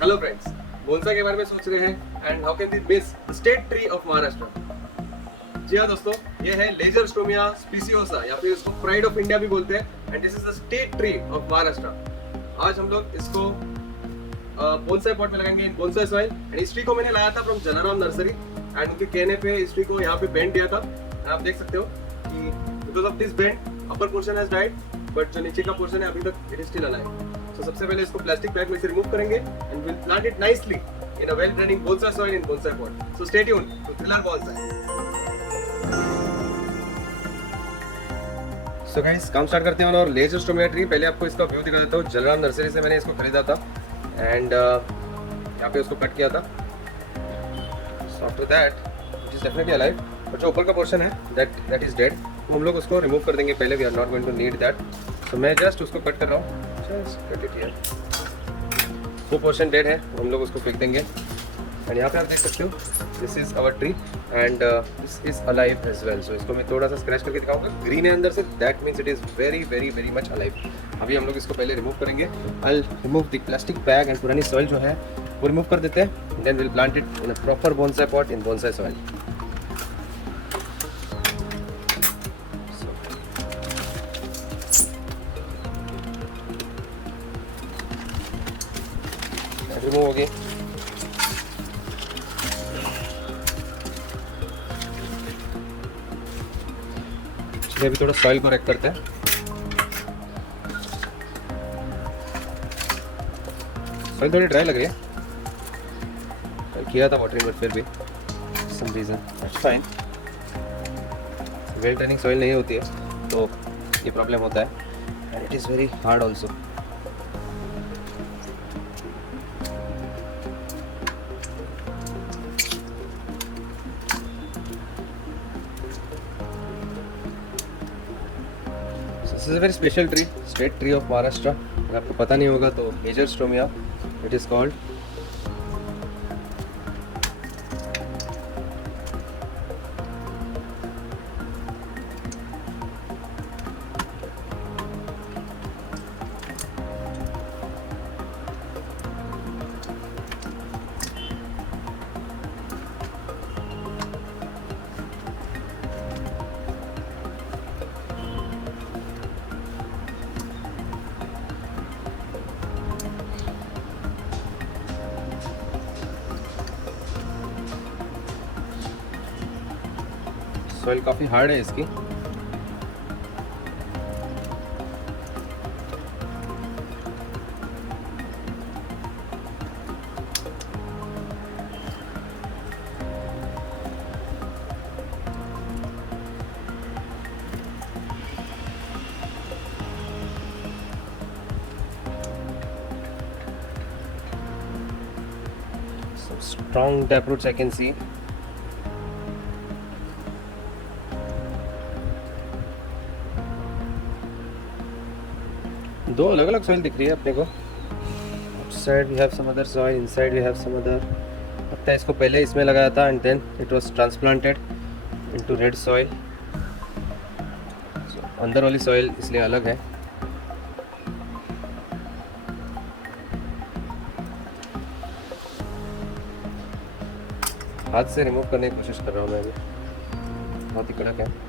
Hello friends, bonsai के बारे में सोच रहे हैं and how can we miss the state tree of Maharashtra. जी हाँ दोस्तों, ये है लेजर स्टोमिया स्पीसियोसा या फिर इसको प्राइड ऑफ इंडिया भी बोलते हैं and this is the state tree of Maharashtra. आज हम लोग इसको बोनसाई पॉट में लगाएंगे इन बोनसाई सॉइल एंड इस ट्री को मैंने लाया था फ्रॉम जलाराम नर्सरी एंड उनके कहने पे इस ट्री को यहाँ पे बेंड दिया था। आप देख सकते हो कि because of this bend upper portion has died but जो नीचे का पोर्शन है अभी तक इट इज स्टिल अलाइव। तो सबसे पहले इसको प्लास्टिक बैग में से रिमूव करेंगे and will plant it nicely in a well draining bonsai soil in bonsai pot. So stay tuned to thriller bonsai. So guys, काम स्टार्ट करते हैं और लेजर स्टोमिया ट्री। पहले आपको इसका व्यू दिखा देता हूँ। जलाराम नर्सरी से मैंने इसको खरीदा था एंड यहाँ पे उसको कट किया था। So after that it is definitely alive, but जो ऊपर का पोर्शन है दैट इज डेड। तो हम लोग उसको रिमूव कर देंगे पहले। We are not going to need that. So मैं जस्ट उसको कट कर रहा हूँ। Cut it here. वो पोर्शन डेड है, हम लोग उसको फेंक देंगे। एंड यहाँ पे आप देख सकते हो this is our tree and this is alive as well. So इसको मैं थोड़ा सा स्क्रैच करके दिखाऊंगा। ग्रीन है अंदर से, that means it is very very very much alive. अभी हम लोग इसको पहले रिमूव करेंगे। I remove the plastic bag and पुरानी सॉइल जो है वो रिमूव कर देते हैं। Then will plant it in a proper bonsai pot in bonsai soil. Remove हो गई। चलिए अभी थोड़ा सॉइल को रेक करते हैं। सॉइल थोड़ी ड्राई लग रही है। किया था वाटरिंग बट फिर भी some reason that's fine. Well draining soil नहीं होती है तो ये प्रॉब्लम होता है and it is very hard also. This is a very special tree, state tree of Maharashtra. अगर आपको पता नहीं होगा तो lagerstroemia it is called. Soil काफ़ी हार्ड है इसकी। Some strong taproots I can see. दो अलग अलग सॉइल दिख रही है अपने को। Outside we have some other soil, inside we have some other. लगता है इसको पहले इसमें लगाया था and then it was transplanted into red soil. अंदर वाली सॉइल इसलिए अलग है। हाथ से रिमूव करने की कोशिश कर रहा हूँ मैं अभी। बहुत ही कड़क है।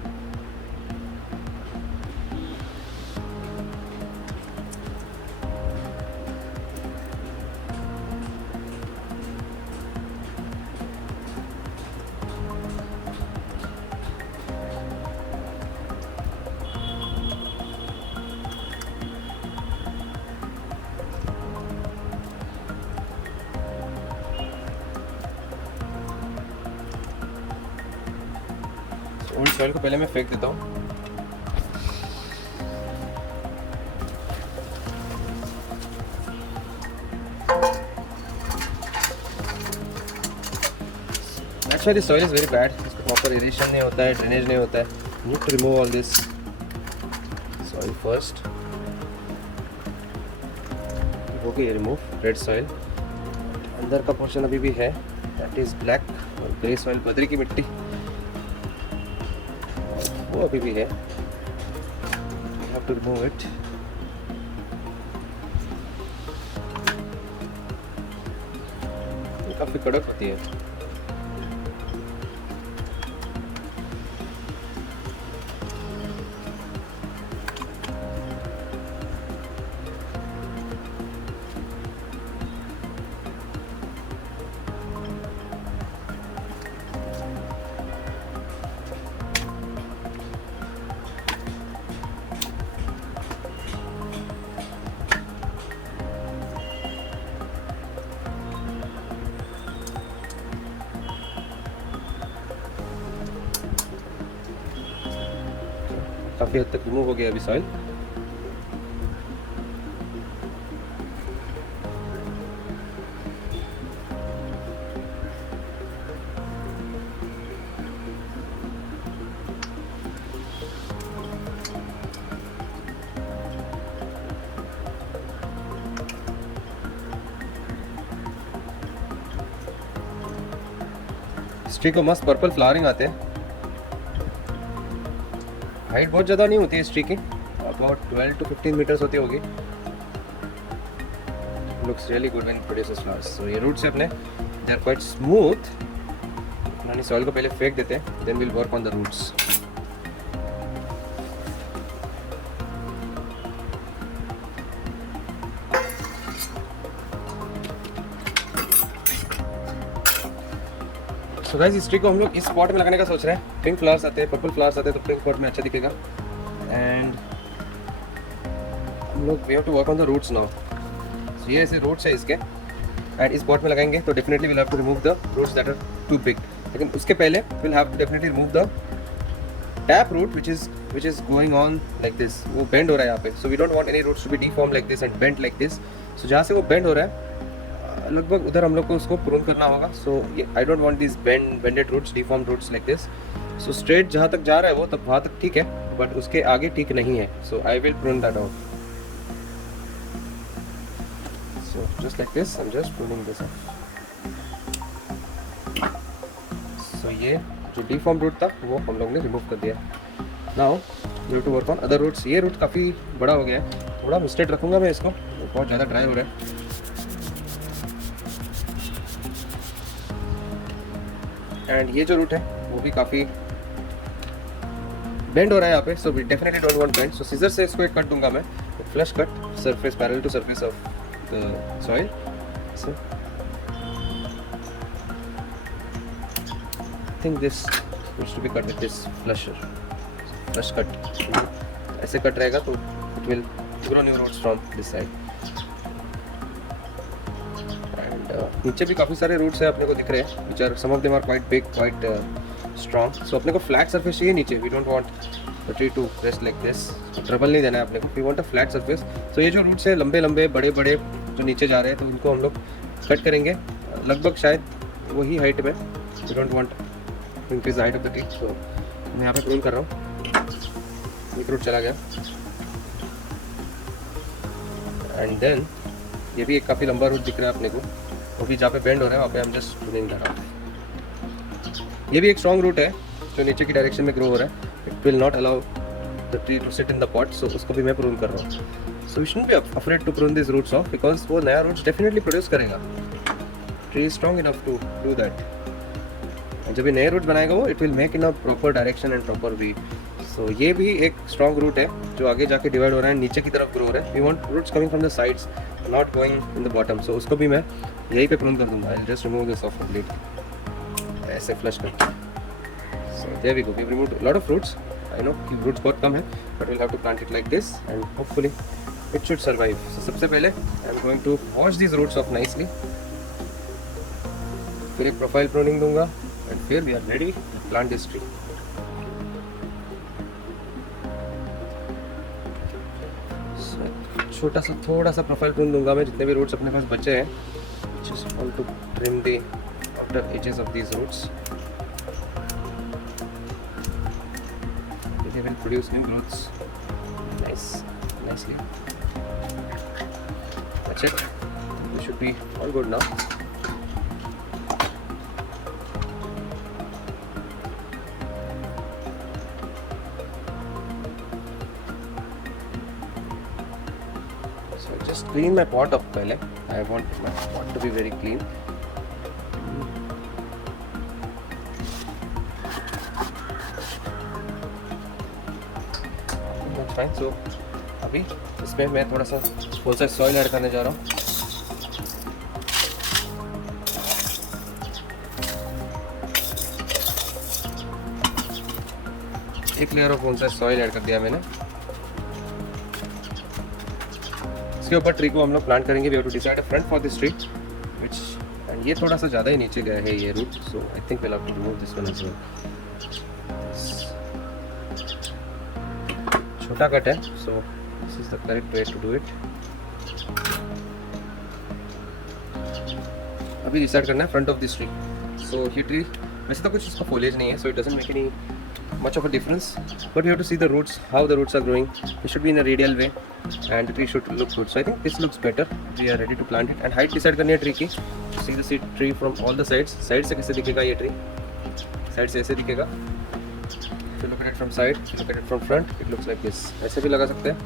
ओल्ड सॉइल को पहले मैं फेंक देता हूँ। Actually, soil is very bad. इसको प्रॉपर इरिगेशन नहीं होता है, ड्रेनेज नहीं होता है। You need to remove all this soil first. हो गई रिमूव रेड सॉइल। अंदर का पोर्शन अभी भी है, दैट इज ब्लैक। और ग्रे सॉइल बद्री की मिट्टी वो अभी भी है। You have to remove it. काफ़ी कड़क होती है। काफ़ी हद तक रिमूव हो गया अभी सॉइल। इस ट्री को मस्त पर्पल फ्लावरिंग आते हैं। हाइट बहुत ज़्यादा नहीं होती है इस ट्री की, अबाउट 12 to 15 मीटर्स होती होगी। Looks really good when produces flowers. So ये रूट्स अपने दे आर क्वाइट स्मूथ। यानी सॉइल को पहले फेंक देते हैं, then will work on the roots. So guys इस ट्री को हम लोग इस पॉट में लगाने का सोच रहे हैं। पिंक फ्लावर्स आते हैं, पर्पल फ्लावर्स आते हैं, तो पिंक पॉट में अच्छा दिखेगा। एंड हम लोग we have to work on the roots now. ये ऐसे रूट्स है इसके, एंड इस पॉट में लगाएंगे तो definitely will have to remove the roots that are too big. लेकिन उसके पहले will have to definitely remove the tap root which is going on like this। वो बेंड हो रहा है यहाँ पे, so we don't want any roots to be deform like this and bent like this. So जहाँ से वो bend हो रहा है लगभग उधर हम लोग को उसको प्रून करना होगा। So I don't want this bended roots, deformed roots like this. So straight जहाँ तक जा रहा है वो तब वहाँ तक ठीक है, बट उसके आगे ठीक नहीं है। So I will prune that out. So just like this I am just pruning this out. So ये जो डिफॉर्म्ड रूट था वो हम लोग ने रिमूव कर दिया। Now we have to work on other roots. ये रूट काफ़ी बड़ा हो गया है, थोड़ा मिस्टेक रखूँगा मैं इसको, बहुत ज़्यादा ड्राई हो रहा है। एंड ये जो रूट है वो भी काफ़ी बेंड हो रहा है यहाँ पे, so we definitely don't want bend. So scissor से इसको एक कट दूंगा मैं, flush cut, surface parallel to surface of the soil. So I think this needs to be cut with this flusher, flush cut. ऐसे cut रहेगा तो it will grow new roots from this side. नीचे भी काफ़ी सारे रूट्स है अपने को दिख रहे हैं, which are some of them are quite big, quite strong. So अपने को फ्लैट सरफेस चाहिए नीचे। We don't want the tree to rest like this, trouble नहीं देना है अपने को, we want a flat surface. So ये जो रूट्स है लंबे लंबे बड़े बड़े जो नीचे जा रहे हैं, तो उनको हम लोग कट करेंगे लगभग शायद वही हाइट में। We don't want to increase the height of the tree. So मैं यहाँ पे प्रून कर रहा हूँ। एक रूट चला गया, एंड देन ये भी एक काफ़ी लंबा रूट दिख रहा है अपने को, वो भी जहाँ पे बेंड हो रहा है वहाँ पे हम जस्ट प्रूनिंग कर रहा हूँ। ये भी एक स्ट्रॉन्ग रूट है जो नीचे की डायरेक्शन में ग्रो हो रहा है। It will not allow the tree to sit in the pot, so उसको भी मैं प्रून कर रहा हूँ। So we shouldn't be afraid to prune this roots off, because वो नया रूट्स डेफिनेटली प्रोड्यूस करेगा। Tree is strong enough to do that. जब ये नए रूट्स बनाएगा वो it will make in a proper direction and proper V. So ये भी एक स्ट्रॉन्ग रूट है जो आगे जाके डिवाइड हो रहा है, नीचे की तरफ ग्रो हो रहा है। We want roots coming from the sides, not going in the bottom. So उसको भी मैं यहीं पे प्रून कर दूंगा। I just remove this off complete, ऐसे फ्लश करके। So there we go, we removed a lot of roots. I know कि रूट्स बहुत कम है, but will have to plant it like this and hopefully it should survive. So सबसे पहले I am going to wash these roots off nicely, फिर एक profile pruning दूंगा, and फिर we are ready to plant this tree. छोटा सा थोड़ा सा प्रोफाइल प्रून दूंगा मैं, जितने भी रूट्स अपने पास बचे हैं। Just want to trim the outer edges of these roots. They will produce new growths nicely. That's it. We should be all good now. So just clean my pot up पहले. I want my pot to be very clean. Fine. So अभी इसमें मैं थोड़ा सा full size soil add करने जा रहा हूँ. एक layer of full size soil add कर दिया मैंने. इसके ऊपर ट्री को हम लोग प्लांट करेंगे. We have to decide a front for this tree which, and ये थोड़ा सा ज़्यादा ही नीचे गया है ये root. So I think we have to remove this one as well. छोटा कट है. So this is the correct way to do it. अभी डिसाइड करना है front of this tree. So ये ट्री वैसे तो कुछ इसका foliage नहीं है, so it doesn't make any much of a difference, but we have to see the roots, how the roots are growing. It should be in a radial way and the tree should look good. So I think this looks better. We are ready to plant it and height decide करनी है tree की. See the seed tree from all the sides. Side से कैसे दिखेगा ये tree? Side से ऐसे दिखेगा. If you look at it from side, look at it from front, it looks like this. ऐसे भी लगा सकते हैं,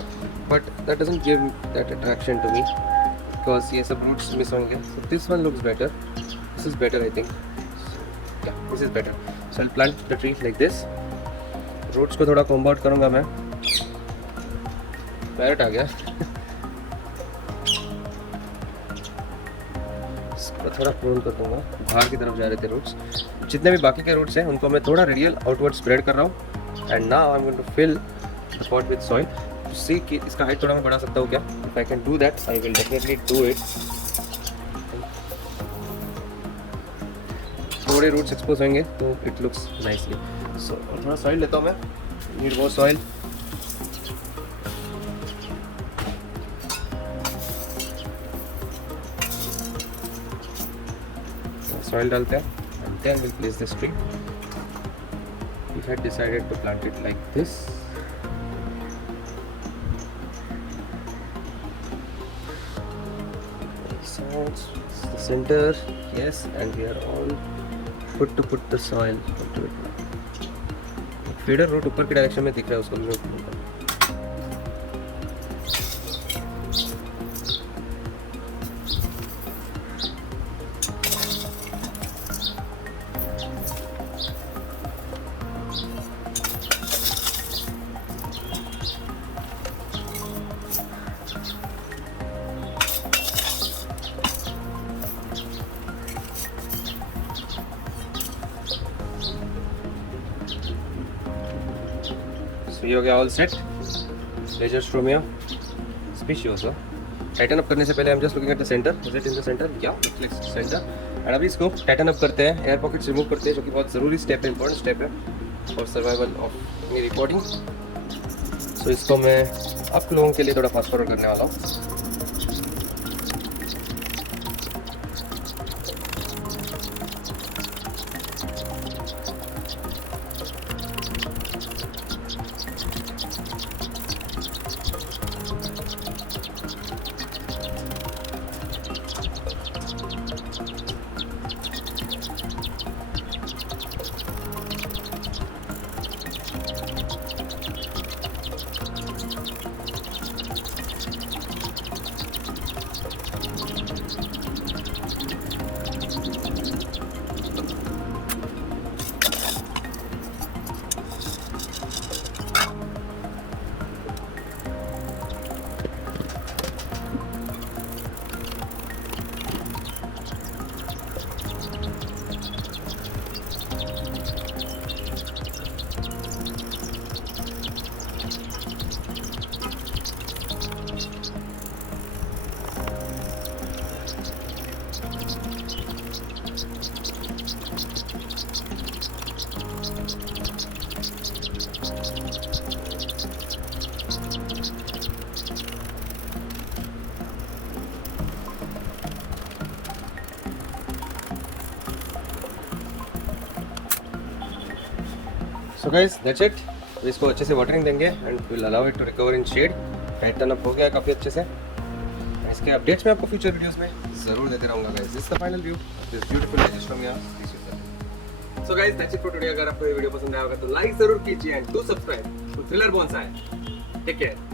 but that doesn't give that attraction to me because ये सब roots miss होंगे. So this one looks better. This is better I think. Yeah, this is better. So I'll plant the tree like this. Roots को थोड़ा comb out करूँगा मैं. पैरेट आ गया. इसको थोड़ा prune कर दूँगा. बाहर की तरफ जा रहे थे roots. जितने भी बाकी के roots हैं उनको मैं थोड़ा रेडियल आउटवर्ड स्प्रेड कर रहा हूँ. And now I'm going to fill the pot with soil to see कि इसका हाइट थोड़ा मैं बढ़ा सकता हूँ क्या. If I can do that, I will definitely do it. थोड़े रूट्स एक्सपोज होंगे तो इट लुक्स नाइसली. सो थोड़ा सॉइल लेता हूँ मैं. Need more soil. सॉइल डालते हैं and then will place this tree. We had decided to plant it like this. The center, yes, and we are all good to put the soil into it. Feeder root ऊपर की डायरेक्शन में दिख रहा है उसको भी. So ये हो गया ऑल सेट. लेजरस्ट्रोमिया स्पीशियोसा. टाइटन अप करने से पहले हम just looking at the centre. Is it in the centre? या इट लिक्स सेंटर. एंड अभी इसको टाइटन अप करते हैं. एयर पॉकेट्स रिमूव करते हैं जो कि बहुत ज़रूरी स्टेप है, इंपॉर्टेंट स्टेप है फॉर सर्वाइवल ऑफ मेरी रिकॉर्डिंग. सो इसको मैं आप लोगों के लिए थोड़ा फास्ट फॉरवर्ड करने वाला हूँ. So guys that's it. तो इसको अच्छे से वाटरिंग देंगे and will allow it to recover in shade. Tighten up हो गया काफ़ी अच्छे से. इसके अपडेट्स मैं आपको फ्यूचर वीडियोस में ज़रूर देते रहूँगा guys. This is the final view of this beautiful lagerstroemia. So guys that's it for today. अगर आपको ये वीडियो पसंद आया होगा तो लाइक ज़रूर कीजिए and do subscribe to thriller Bonsai. Take care.